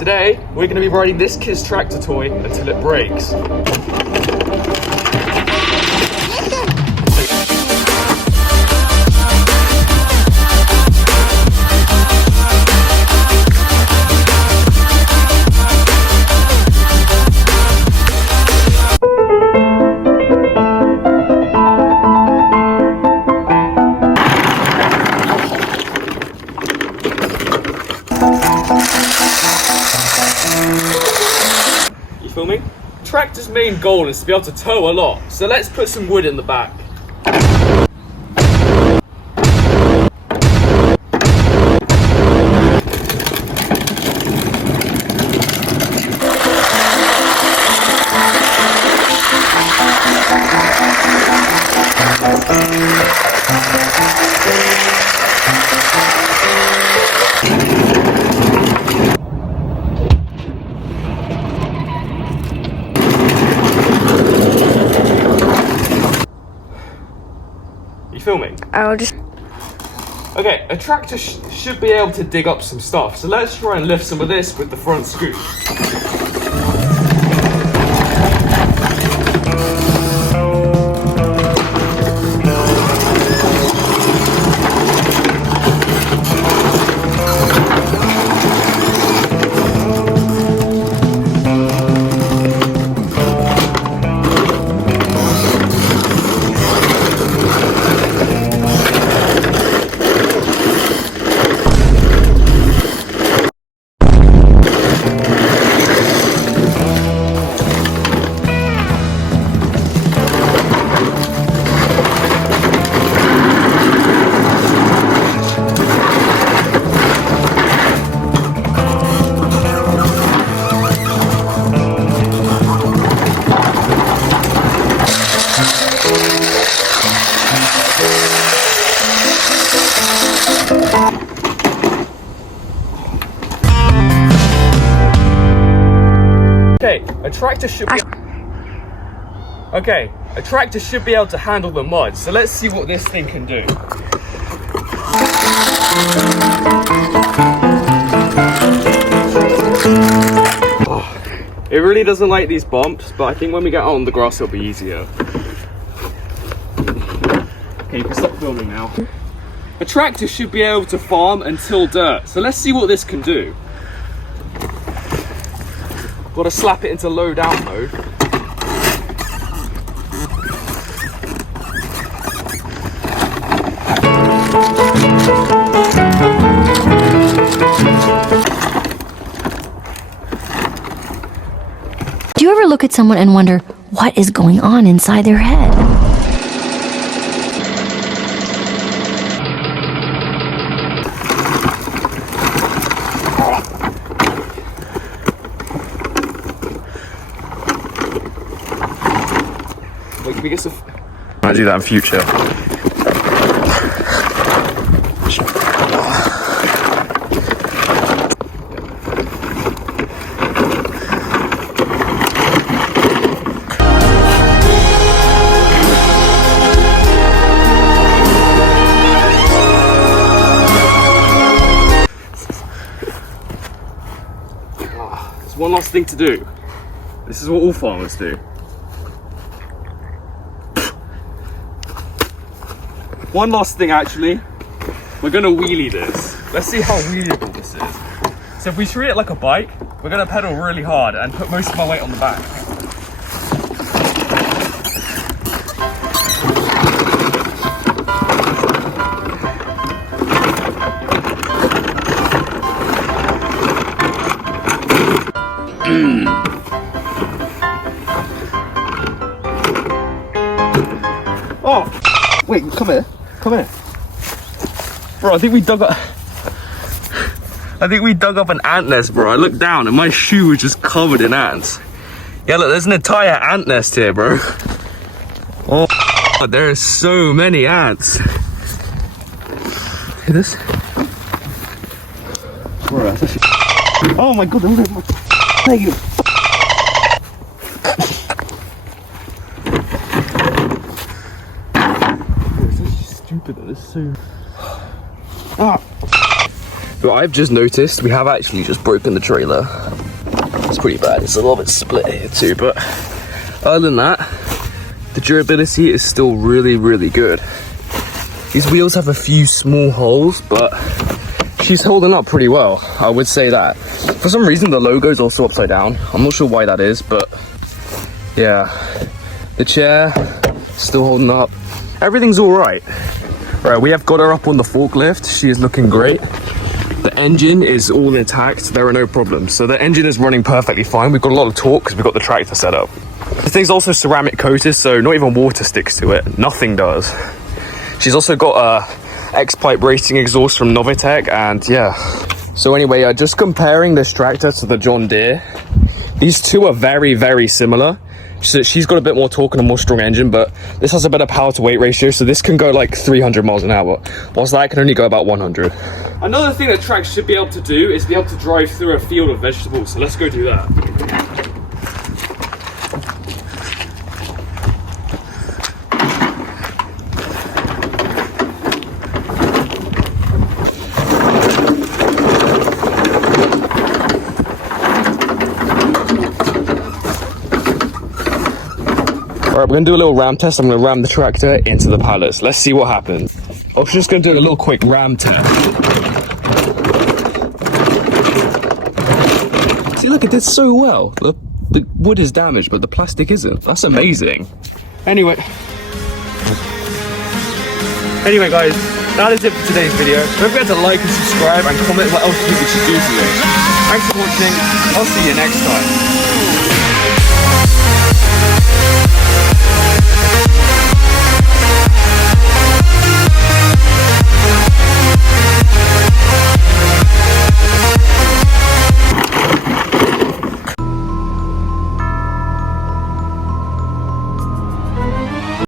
Today, we're going to be riding this kid's tractor toy until it breaks. You feel me? Tractor's main goal is to be able to tow a lot, so let's put some wood in the back. You filming? I'll just... Okay, a tractor should be able to dig up some stuff, so let's try and lift some of this with the front scoop. Okay, a tractor should be able to handle the mud, so let's see what this thing can do. Oh, it really doesn't like these bumps, but I think when we get out on the grass it'll be easier. Okay, you can stop filming now. A tractor should be able to farm and till dirt, so let's see what this can do. Gotta slap it into low down mode. Do you ever look at someone and wonder what is going on inside their head? Can we get some... Might do that in future. There's one last thing to do. This is what all farmers do. One last thing actually, we're gonna wheelie this. Let's see how wheeliable this is. So if we treat it like a bike, we're gonna pedal really hard and put most of our weight on the back. Oh, wait, come here. Come here. Bro, I think we dug up an ant nest, bro. I looked down and my shoe was just covered in ants. Yeah, look, there's an entire ant nest here, bro. Oh, there are so many ants. Look at this. Bro, that's actually... Oh my god, look at my leg. Stupid, that is so... Ah! But I've just noticed we have actually just broken the trailer. It's pretty bad. It's a little bit split here too, but other than that, the durability is still really, really good. These wheels have a few small holes, but she's holding up pretty well. I would say that. For some reason, the logo is also upside down. I'm not sure why that is, but yeah. The chair, still holding up. Everything's all right. Right, we have got her up on the forklift. She is looking great. The engine is all intact. There are no problems. So the engine is running perfectly fine. We've got a lot of torque because we've got the tractor set up. The thing's also ceramic coated, so not even water sticks to it. Nothing does. She's also got a X-pipe racing exhaust from Novitec, and yeah. So anyway, just comparing this tractor to the John Deere, these two are very, very similar. So she's got a bit more torque and a more strong engine, but this has a better power to weight ratio, so this can go like 300 miles an hour, whilst that can only go about 100. Another thing that tracks should be able to do is be able to drive through a field of vegetables, so let's go do that. Alright, we're gonna do a little ram test. I'm gonna ram the tractor into the pallets. Let's see what happens. I was just gonna do a little quick ram test. See, look, it did so well. The wood is damaged, but the plastic isn't. That's amazing. Anyway, guys, that is it for today's video. Don't forget to like and subscribe and comment what else you think we should do today. Thanks for watching. I'll see you next time.